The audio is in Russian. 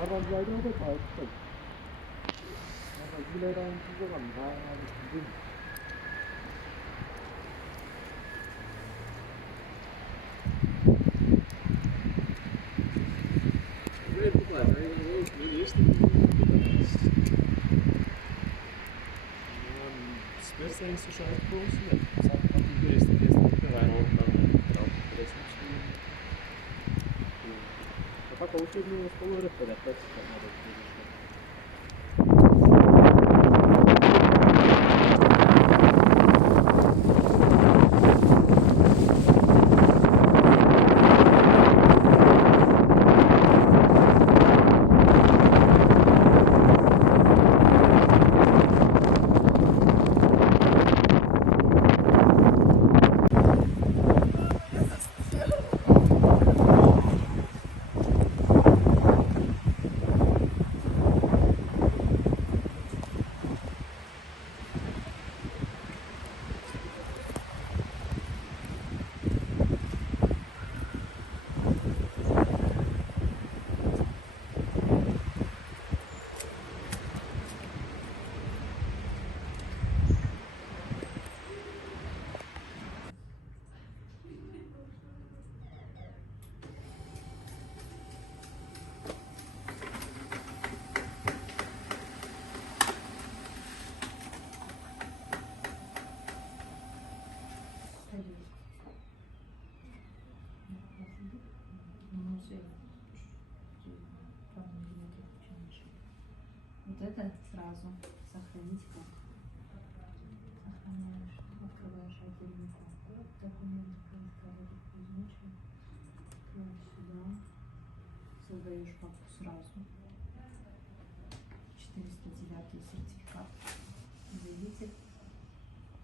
Arazlarda da açtım. Bileren size var. Daha sizin. Сперся сушать полностью, сам как есть открываем он А пока учебную школу рыпали, опять надо. Вот это сразу сохранить как. Сохраняешь, открываешь отдельный папку, документ происходит изучен, сюда, создаешь папку сразу.